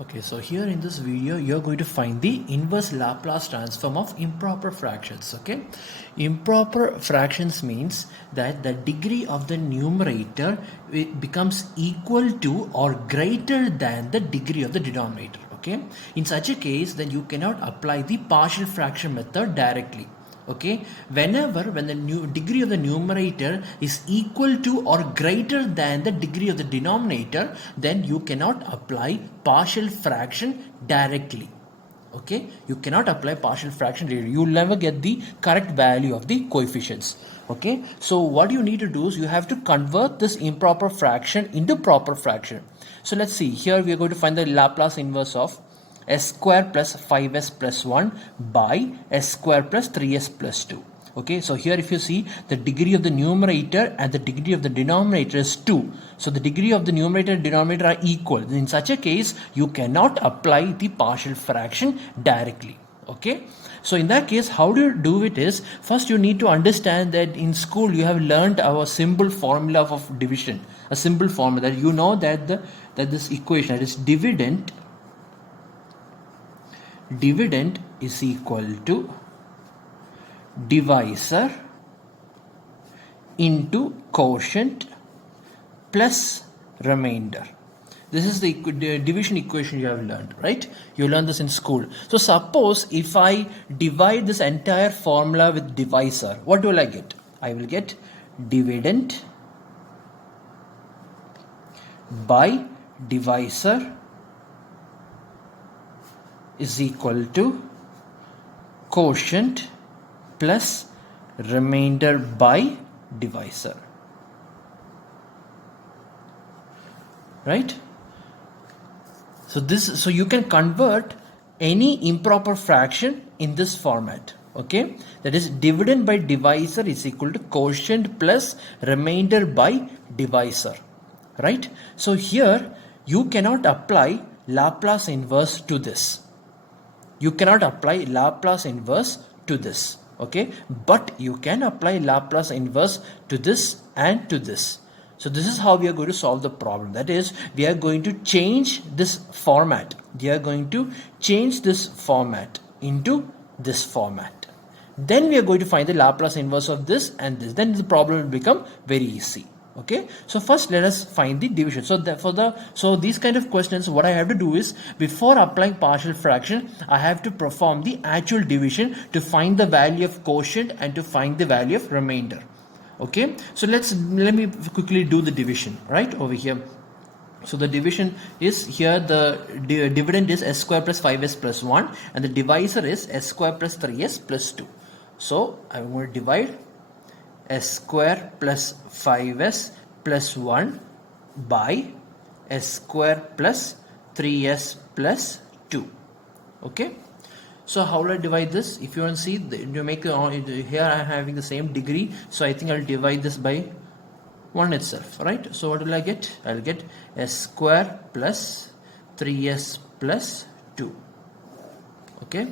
Okay, so here in this video, you're going to find the inverse Laplace transform of improper fractions. Okay, improper fractions means that the degree of the numerator becomes equal to or greater than the degree of the denominator. Okay, in such a case, then you cannot apply the partial fraction method directly. Okay, when the degree of the numerator is equal to or greater than the degree of the denominator, then you cannot apply partial fraction directly. Okay, you cannot apply partial fraction directly. You will never get the correct value of the coefficients. Okay, so what you need to do is you have to convert this improper fraction into proper fraction. So let's see, here we are going to find the Laplace inverse of s square plus 5s plus 1 by s square plus 3s plus 2. Okay, so here if you see, the degree of the numerator and the degree of the denominator is 2. So the degree of the numerator and denominator are equal. In such a case, you cannot apply the partial fraction directly. Okay, so in that case, how do you do it is, first you need to understand that in school you have learned our simple formula of division. A simple formula that you know that this equation, that is dividend is equal to divisor into quotient plus remainder. This is the division equation you have learned, right? You learned this in school. So suppose if I divide this entire formula with divisor, what will I get? I will get dividend by divisor is equal to quotient plus remainder by divisor, right? So you can convert any improper fraction in this format. Okay, that is dividend by divisor is equal to quotient plus remainder by divisor, right? So here you cannot apply Laplace inverse to this. You cannot apply Laplace inverse to this, okay, but you can apply Laplace inverse to this and to this. So this is how we are going to solve the problem. That is, we are going to change this format. We are going to change this format into this format. Then we are going to find the Laplace inverse of this and this. Then the problem will become very easy. Okay, so first let us find the division. So these kind of questions, what I have to do is, before applying partial fraction, I have to perform the actual division to find the value of quotient and to find the value of remainder. Okay, so let me quickly do the division right over here. So the division is here, the dividend is s square plus 5s plus 1 and the divisor is s square plus 3s plus 2. So I'm going to divide s square plus 5s plus 1 by s square plus 3s plus 2. Okay, so how will I divide this? If you want to see, you make here I am having the same degree, so I think I'll divide this by 1 itself, right? So what will I get? I'll get s square plus 3s plus 2. Okay,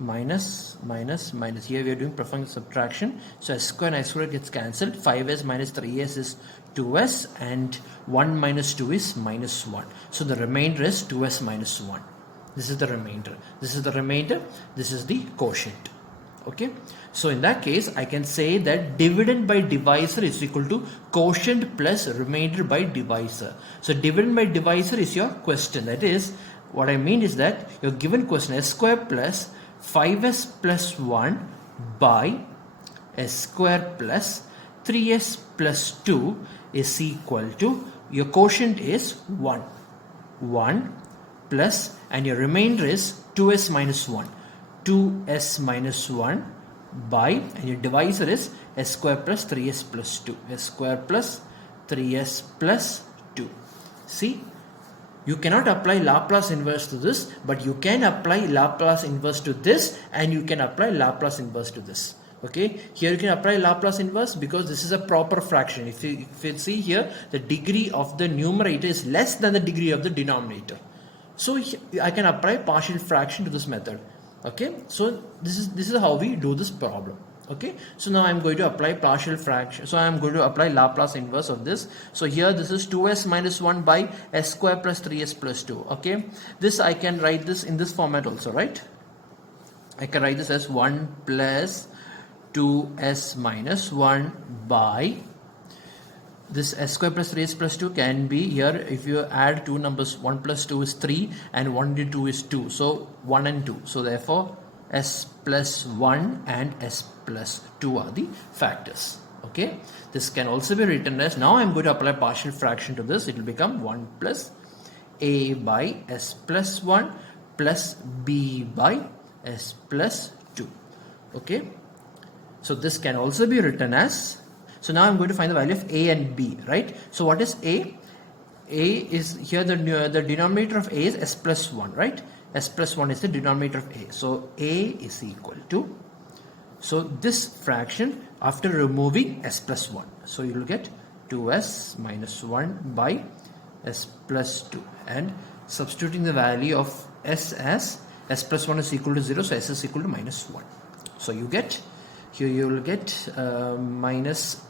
minus minus minus, here we are doing performing subtraction, so s square and s square gets cancelled. 5s minus 3s is 2s and 1 minus 2 is minus 1, so the remainder is 2s minus 1. This is the remainder, this is the remainder, this is the quotient. Okay, so in that case I can say that dividend by divisor is equal to quotient plus remainder by divisor. So dividend by divisor is your question. That is, what I mean is that your given question, s square plus 5s plus 1 by s square plus 3s plus 2 is equal to, your quotient is 1 plus, and your remainder is 2s minus 1, 2s minus 1 by, and your divisor is s square plus 3s plus 2, s square plus 3s plus 2. See, you cannot apply Laplace inverse to this, but you can apply Laplace inverse to this and you can apply Laplace inverse to this. Okay, here you can apply Laplace inverse because this is a proper fraction. If you see here, the degree of the numerator is less than the degree of the denominator. So I can apply partial fraction to this method. Okay, so this is how we do this problem. Okay, so now I'm going to apply partial fraction. So I'm going to apply Laplace inverse of this. So here this is 2s minus 1 by s square plus 3s plus 2. Okay, this I can write this in this format also, right? I can write this as 1 plus 2s minus 1 by this s square plus 3s plus 2 can be here. If you add two numbers, 1 plus 2 is 3 and 1 into 2 is 2. So 1 and 2. So therefore s plus 1 and s plus 2 are the factors. Okay, this can also be written as, now I'm going to apply partial fraction to this. It will become 1 plus a by s plus 1 plus b by s plus 2. Okay, so this can also be written as, so now I'm going to find the value of a and b, right? So what is a? A is here, the denominator of a is s plus 1, right? S plus 1 is the denominator of a. So a is equal to, so this fraction after removing s plus 1. So you will get 2s minus 1 by s plus 2, and substituting the value of s as s plus 1 is equal to 0. So s is equal to minus 1. So you get, here you will get minus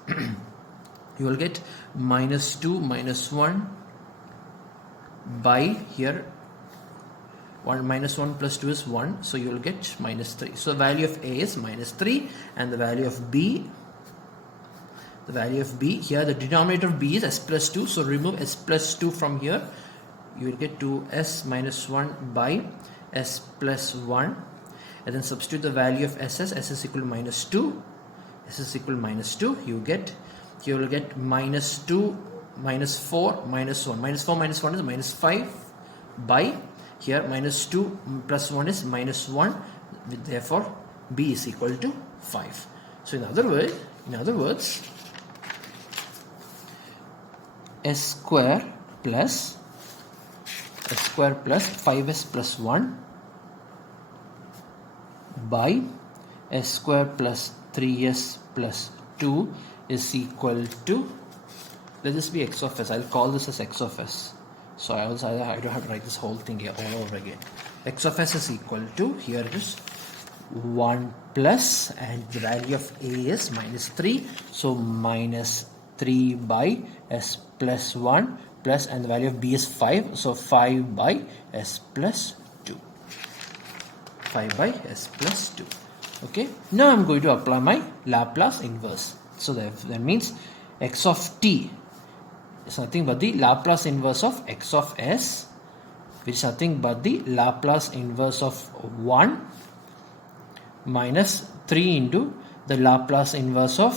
you will get minus 2 minus 1 by here 1 minus 1 plus 2 is 1, so you will get minus 3. So value of a is minus 3, and the value of b, here the denominator of b is s plus 2, so remove s plus 2 from here, you will get 2s minus 1 by s plus 1, and then substitute the value of s as s is equal to minus 2, s is equal to minus 2, you will get minus 2 minus 4 minus 1, minus 4 minus 1 is minus 5 by here minus 2 plus 1 is minus 1, therefore b is equal to 5. So in other words s square plus 5s plus 1 by s square plus 3s plus 2 is equal to, let this be x of s. I'll call this as x of s. So I don't have to write this whole thing here all over again. X of s is equal to, here it is 1 plus, and the value of a is minus 3. So minus 3 by s plus 1 plus, and the value of b is 5. So 5 by s plus 2. 5 by s plus 2. Okay. Now I'm going to apply my Laplace inverse. So that means x of t is nothing but the Laplace inverse of x of s, which is nothing but the Laplace inverse of 1 minus 3 into the Laplace inverse of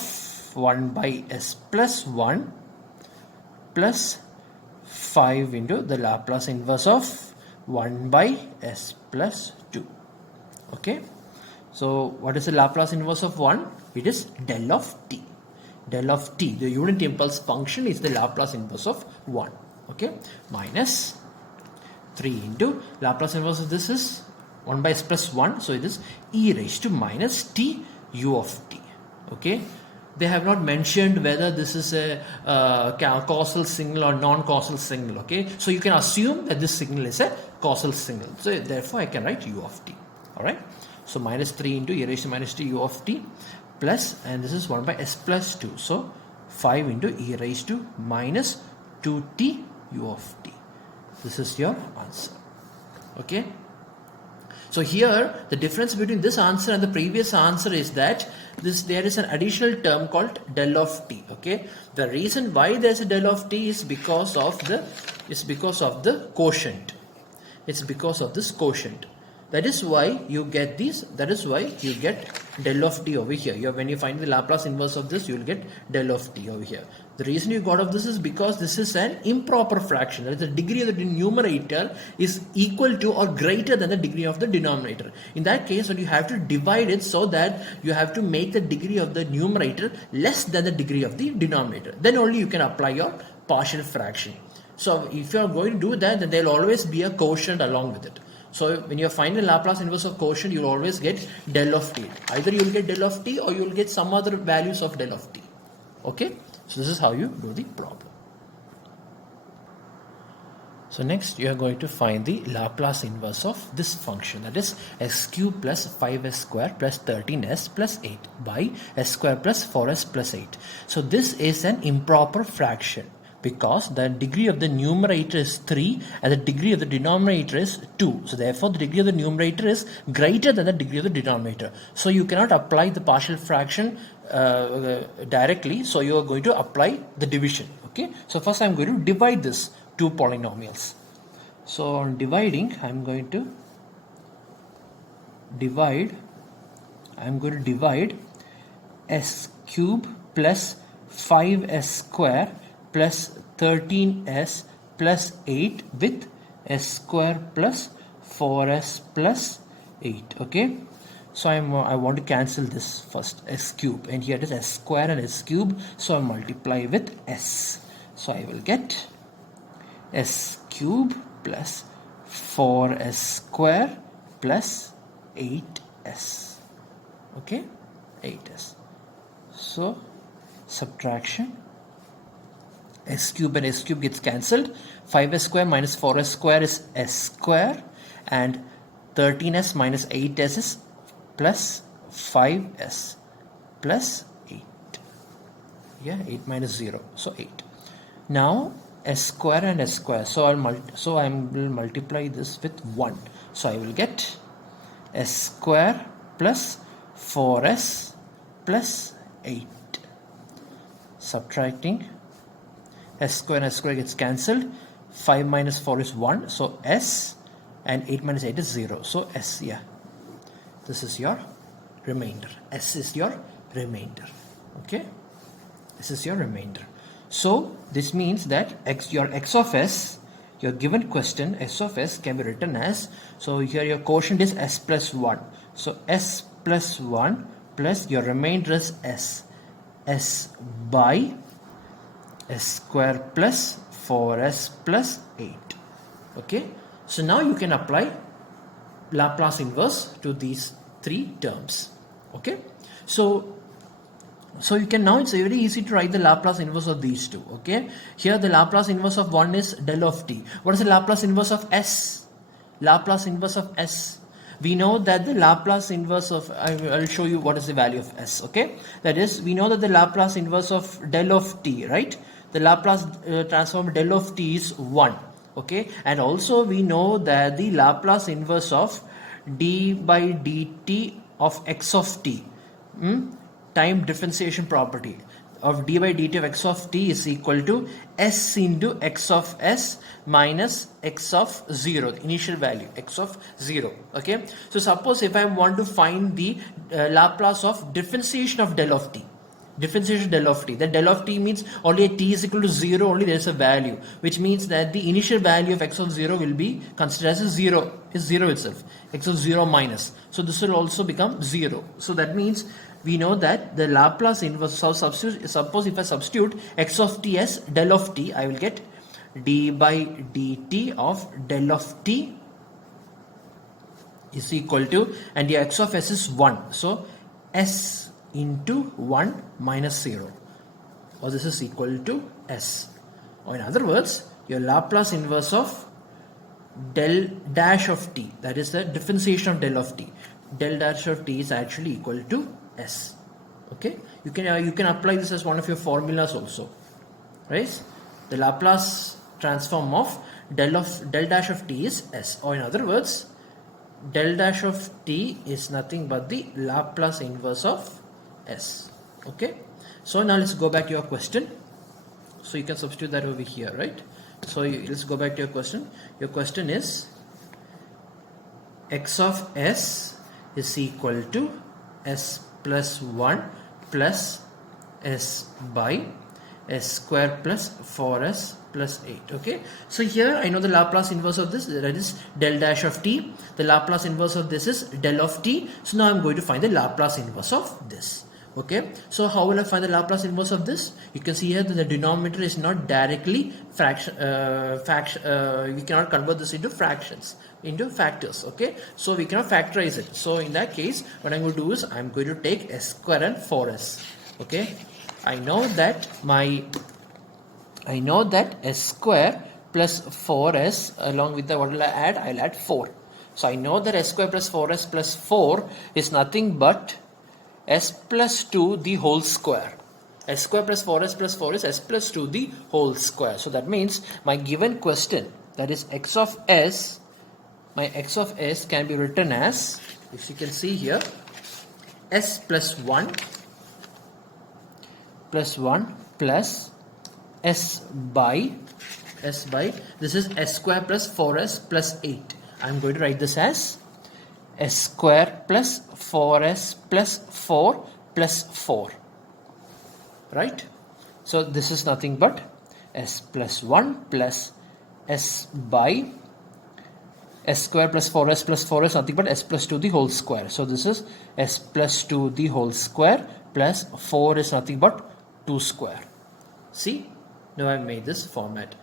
1 by s plus 1 plus 5 into the Laplace inverse of 1 by s plus 2. Okay. So what is the Laplace inverse of 1? It is del of t. Del of t, the unit impulse function, is the Laplace inverse of 1. Okay, minus 3 into Laplace inverse of this is 1 by s plus 1, so it is e raised to minus t u of t. Okay, they have not mentioned whether this is a causal signal or non-causal signal. Okay, so you can assume that this signal is a causal signal, so therefore I can write u of t. All right, so minus 3 into e raised to minus t u of t plus, and this is 1 by s plus 2, so 5 into e raised to minus 2t u of t. This is your answer. Okay, so here the difference between this answer and the previous answer is that there is an additional term called del of t. Okay, the reason why there is a del of t is because of the quotient. It's because of this quotient. That is why you get these. That is why you get del of t over here. When you find the Laplace inverse of this, you will get del of t over here. The reason you got of this is because this is an improper fraction. That is, the degree of the numerator is equal to or greater than the degree of the denominator. In that case, when you have to divide it so that you have to make the degree of the numerator less than the degree of the denominator, then only you can apply your partial fraction. So if you are going to do that, then there will always be a quotient along with it. So when you find the Laplace inverse of quotient, you will always get del of t. Either you will get del of t or you will get some other values of del of t. Okay, so this is how you do the problem. So next you are going to find the Laplace inverse of this function, that is s cube plus 5s square plus 13s plus 8 by s square plus 4s plus 8. So this is an improper fraction because the degree of the numerator is 3 and the degree of the denominator is 2. So therefore the degree of the numerator is greater than the degree of the denominator. So you cannot apply the partial fraction directly, so you are going to apply the division. Okay, so first I am going to divide this two polynomials. So on dividing, I'm going to divide s cube plus 5s square plus 13s plus 8 with s square plus 4s plus 8. Okay, so I want to cancel this first, s cube, and here it is s square and s cube, so I multiply with s. So I will get s cube plus 4s square plus 8s. Okay, 8s. So subtraction, s cube and s cube gets cancelled. 5s square minus 4s square is s square, and 13s minus 8s is plus 5s plus 8. Yeah, 8 minus 0, so 8. Now s square and s square, so I will multiply this with 1, so I will get s square plus 4s plus 8. Subtracting, s square and s square gets cancelled. 5 minus 4 is 1, so s, and 8 minus 8 is 0, so s. Yeah, this is your remainder. S is your remainder. Okay, this is your remainder. So this means that your x of s, your given question s of s can be written as, so here your quotient is s plus 1. So s plus 1 plus your remainder is s by s square plus 4s plus 8. Okay, so now you can apply Laplace inverse to these three terms. Okay, so you can now, it's very easy to write the Laplace inverse of these two. Okay, here the Laplace inverse of one is del of t. What is the Laplace inverse of s? Laplace inverse of s, we know that the Laplace inverse of, I'll show you what is the value of s. Okay, that is, we know that the Laplace inverse of del of t, right? The Laplace transform del of t is 1. Okay, and also we know that the Laplace inverse of d by dt of x of t, time differentiation property of d by dt of x of t is equal to s into x of s minus x of 0, the initial value x of 0. Okay, so suppose if I want to find the Laplace of differentiation of del of t, differentiation del of t, then del of t means only at t is equal to 0, only there is a value, which means that the initial value of x of 0 will be considered as a 0, is 0 itself, x of 0 minus, so this will also become 0. So that means we know that the Laplace inverse, so suppose if I substitute x of t as del of t, I will get d by dt of del of t is equal to, and the x of s is 1, so s into 1 minus 0, or this is equal to s. Or in other words, your Laplace inverse of del dash of t, that is the differentiation of del of t, del dash of t is actually equal to s. Okay, you can apply this as one of your formulas also, right? The Laplace transform of del dash of t is s, or in other words, del dash of t is nothing but the Laplace inverse of s. Okay, so now let's go back to your question. So you can substitute that over here, right? So let's go back to your question. Your question is x of s is equal to s plus 1 plus s by s square plus 4s plus 8. Okay, so here I know the Laplace inverse of this, that is del dash of t. The Laplace inverse of this is del of t. So now I'm going to find the Laplace inverse of this. Okay, so how will I find the Laplace inverse of this? You can see here that the denominator is not directly fraction, we cannot convert this into fractions, into factors. Okay, so we cannot factorize it. So in that case, what I'm going to do is I'm going to take s square and 4s. Okay, I know that s square plus 4s along with the, what will I add? I'll add 4. So I know that s square plus 4s plus 4 is nothing but s plus 2 the whole square. S square plus 4s plus 4 is s plus 2 the whole square. So that means my given question, that is x of s, my x of s can be written as, if you can see here, s plus 1 plus s by this is s square plus 4s plus 8. I'm going to write this as s square plus 4s plus 4 plus 4, right? So this is nothing but s plus 1 plus s by s square plus 4s plus 4 is nothing but s plus 2 the whole square. So this is s plus 2 the whole square plus 4 is nothing but 2 square. See, now I've made this format.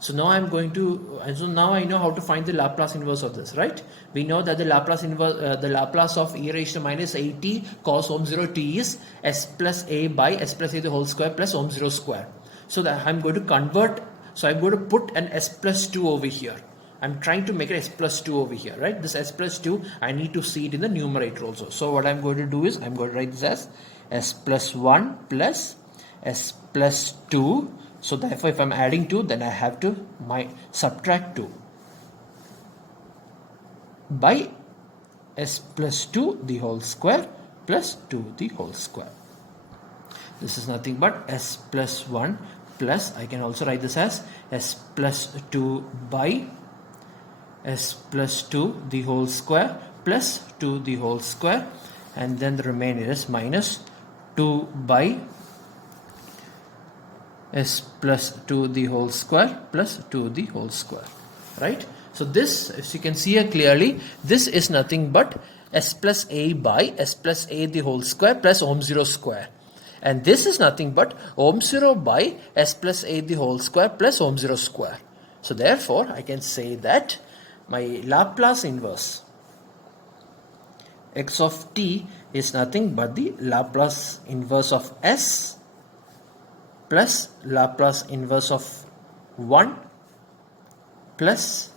So now I'm going to, and so now I know how to find the Laplace inverse of this, right? We know that the Laplace inverse, the Laplace of e raised to minus 80 cos ohm 0 t is s plus a by s plus a the whole square plus ohm 0 square. So that I'm going to convert, so I'm going to put an s plus 2 over here. I'm trying to make it s plus 2 over here, right? This s plus 2, I need to see it in the numerator also. So what I'm going to do is, I'm going to write this as s plus 1 plus s plus 2. So therefore, if I'm adding 2, then I have to subtract 2 by s plus 2 the whole square plus 2 the whole square. This is nothing but s plus 1 plus, I can also write this as s plus 2 by s plus 2 the whole square plus 2 the whole square, and then the remainder is minus 2 by s plus 2 the whole square plus 2 the whole square, right? So this, if you can see here clearly, this is nothing but s plus a by s plus a the whole square plus ohm 0 square, and this is nothing but ohm 0 by s plus a the whole square plus ohm 0 square. So therefore I can say that my Laplace inverse x of t is nothing but the Laplace inverse of s plus Laplace inverse of 1 plus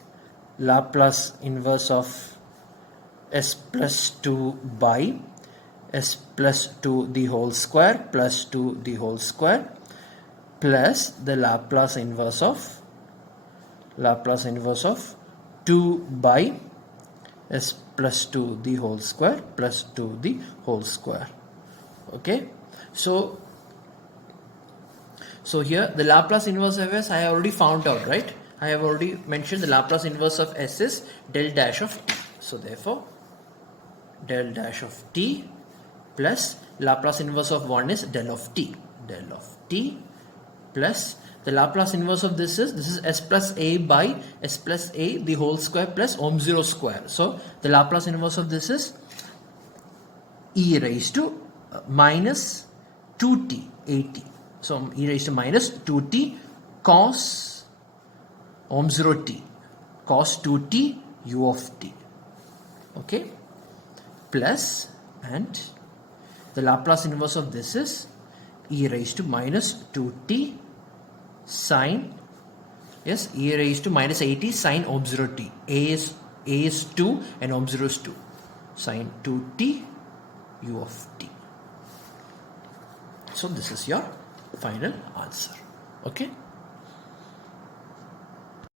Laplace inverse of s plus 2 by s plus 2 the whole square plus 2 the whole square plus the Laplace inverse of 2 by s plus 2 the whole square plus 2 the whole square. Okay, so here the Laplace inverse of s I have already found out, right? I have already mentioned the Laplace inverse of s is del dash of t. So therefore del dash of t plus Laplace inverse of 1 is del of t. Del of t plus the Laplace inverse of this is s plus a by s plus a the whole square plus ohm 0 square. So the Laplace inverse of this is e raised to minus 2t at. So e raised to minus 2t cos ohm 0 t, cos 2t u of t. Okay, plus, and the Laplace inverse of this is e raised to minus 2t sine, yes, e raised to minus 80 sine ohm 0 t. A is 2 and ohm 0 is 2, sine 2t u of t. So this is your final answer. Okay.